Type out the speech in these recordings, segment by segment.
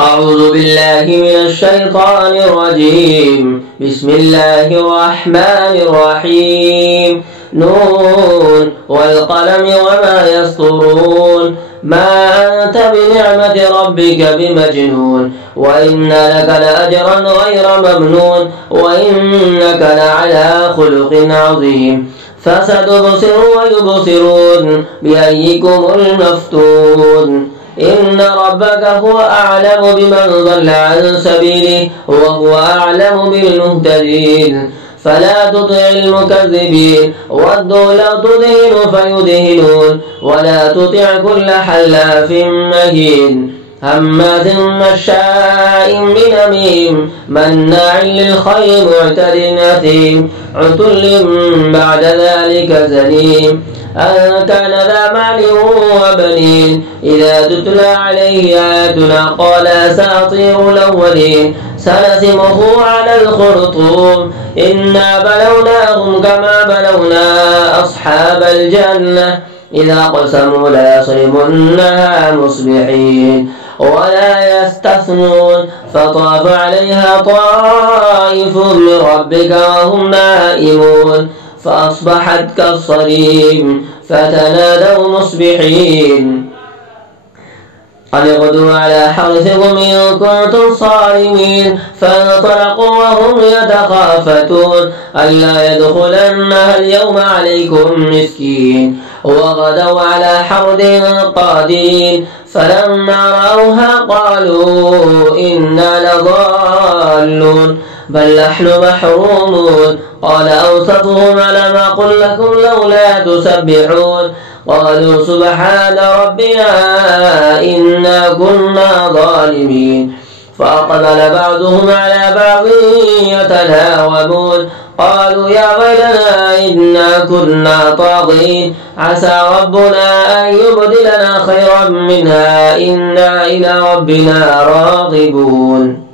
أعوذ بالله من الشيطان الرجيم. بسم الله الرحمن الرحيم. نون والقلم وما يسطرون. ما أنت بنعمة ربك بمجنون. وإن لك لأجرا غير ممنون. وإنك لعلى خلق عظيم. فستبصر ويبصرون بأيكم المفتون. إن ربك هو أعلم بمن ضل عن سبيله وهو أعلم بالمهتدين. فلا تطع المكذبين ودوا لو تدهن فيدهنون. ولا تطع كل حلاف مهين هماز مشاء بنميم مناع للخير معتد أثيم عتل بعد ذلك زنيم أن كان ذا مال وبنين. إذا تتلى عليه آياتنا قال أساطير الأولين. سنسمه على الخرطوم. إنا بلوناهم كما بلونا أصحاب الجنة إذا قسموا ليصرمنها مصبحين ولا يستثنون. فطاف عليها طائف من ربك وهم نائمون فأصبحت كالصريم فتنادوا مصبحين أن اغدوا على حرثكم إن كنتم صارمين. فانطلقوا وهم يتخافتون ألا يدخلنها اليوم عليكم مسكين. وغدوا على حرد قادرين. فلما رأوها قالوا إنا لضالون بل نحن محرومون. قال أوسطهم ألم أقل لكم لولا تسبحون. قالوا سبحان ربنا إنا كنا ظالمين. فأقبل بعضهم على بعض يتلاومون قالوا يا ويلنا إنا كنا طاغين عسى ربنا أن يبدلنا خيرا منها إنا إلى ربنا راغبون.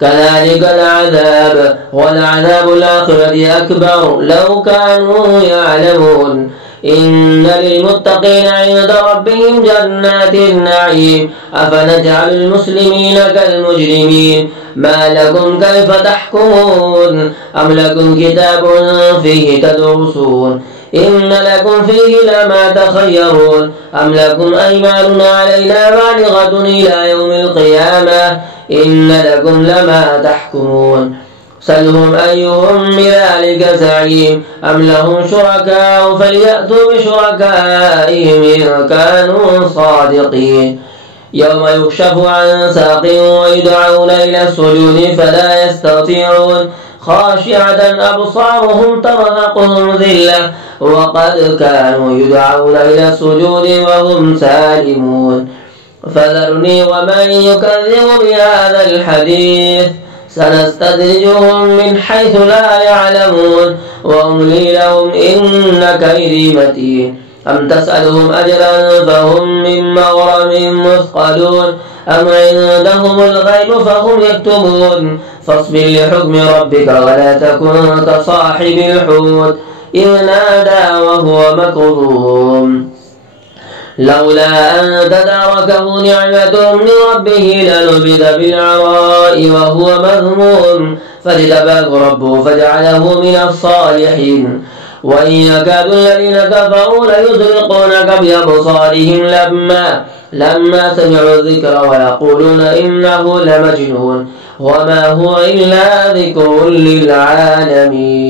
كذلك العذاب ولعذاب الآخرة أكبر لو كانوا يعلمون. إن للمتقين عند ربهم جنات النعيم. أفنجعل المسلمين كالمجرمين ما لكم كيف تحكمون أم لكم كتاب فيه تدرسون إن لكم فيه لما تخيرون أم لكم أيمان علينا بالغة إلى يوم القيامة إن لكم لما تحكمون. سلهم أيهم بذلك زعيم أم لهم شركاء فليأتوا بشركائهم إن كانوا صادقين. يوم يكشف عن ساق ويدعون إلى السجود فلا يستطيعون خاشعة أبصارهم ترهقهم ذلة وقد كانوا يدعون إلى السجود وهم سالمون. فذرني ومن يكذب بهذا الحديث سنستدرجهم من حيث لا يعلمون وأملي لهم إن كيدي متين. أم تسألهم أجرا فهم من مغرم مثقلون أم عندهم الغيب فهم يكتبون. فاصبر لحكم ربك ولا تكن كصاحب الحوت إذ نادى وهو مكظوم لولا أن تداركه نعمة من ربه لنبذ بالعراء وهو مذموم فاجتباه ربه فجعله من الصالحين. وإن يكاد الذين كفروا ليزلقونك بأبصارهم لما سمعوا الذكر ويقولون إنه لمجنون وما هو إلا ذكر للعالمين.